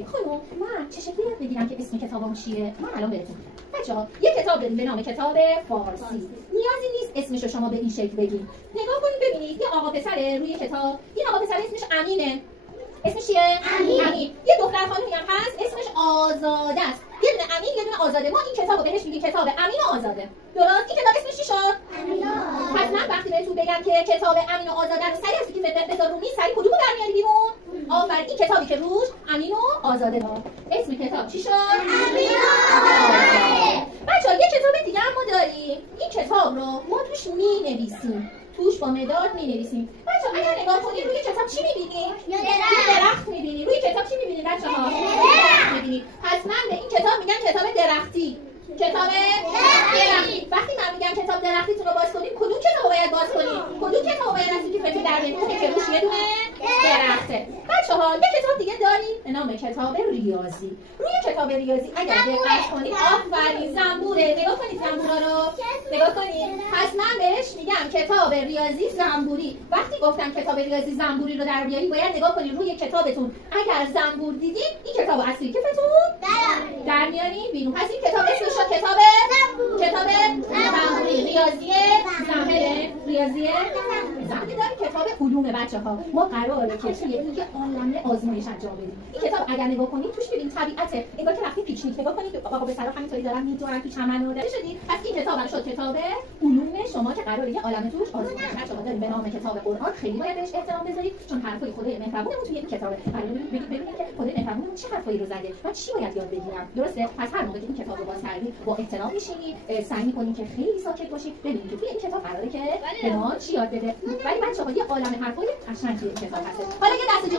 شکلی. خانم من چه شکلی بگیرم که اسم کتابم چیه؟ من الان بهتون بچه‌ها یه کتاب داریم به نام کتاب فارسی. نیازی نیست اسمشو شما به این شکل بگید. نگاه کنید ببینید یه آقا پسره روی کتاب. این آقا پسر اسمش امینه. اسمش چیه؟ امین. یه دختر خانومی هم هست اسمش آزاده است. یه دونه امین یه دونه آزاده. ما این کتابو بهش میگیم کتاب امین و آزاده. درست؟ این کتاب اسمش چی شد؟ امین و آزاده. پس من وقتی بهتون بگم که کتاب امین و آزاده رو سری هستی که بذار رو میز سری کدومو در میاری بیرون؟ آفرین. این کتابی که روش امین و آزاده داد. اسم کتاب چی شد؟ امین و آزاده. بچه‌ها یه کتاب دیگه هم ما داریم. این کتاب رو ما توش می‌نویسیم. توش با مداد می‌نویسیم. بچه‌ها اگر نگاه کنید روی کتاب چی می‌بینید؟ درخت می‌بینید. روی کتاب چی می‌بینید بچه‌ها؟ درخت می‌بینید. پس من به این کتاب میگم کتاب درختی. کتاب درختی. وقتی من میگم کتاب درختیتون رو باز کنید کدوم کتاب باید باز کنید؟ کدوم کتاب باید از توی در بمونه که روش یه دونه درخته. بچه‌ها یه کتاب دیگه داریم به نام کتاب ریاضی. روی کتاب ریاضی اگر دقت کنید آفرین زنبوره. نگاه کنید زنبورا رو. نگاه کنید. پس من بهش میگم کتاب ریاضی زنبوری. وقتی گفتم کتاب ریاضی زنبوری رو در بیاری باید نگاه کنید روی کتابتون اگر زنبور دیدید این کتاب اصلی کفتون در میارین بیرون. پس این کتاب اسمش کتاب زنبوری. ریاضی زنبوری داریم. کتاب علوم بچه‌ها ما قراره که توی این یه عالمه آزمایش انجام بدیم. این کتاب اگر نگاه کنید توش ببینید طبیعته. انگار که رفتید پیکنیک. نگاه کنید آقا پسرا همینطوری دارن میدونن تو چمن رو شدید. پس این کتاب شد کتاب علوم شما که قراره یه عالمه توش آزمایش بچه‌ها داریم به نام کتاب قرآن. خیلی باید بهش احترام بذارید چون حرفای خدای مهربونمون توی این کتابه. قراره ببینید که خدای مهربونمون چه حرفایی رو زده و چی باید یاد بگیرم. درسته؟ پس هر موقع که این کتاب رو باز کردید با احترام میشینید سعی می‌کنید که خیلی ساکت باشید ببینید که توی این کتاب قراره که به ما چی یاد بده. ولی بچه‌ها یه عالمه حرفای قشنگ توی این کتاب هست. حالا یه دسته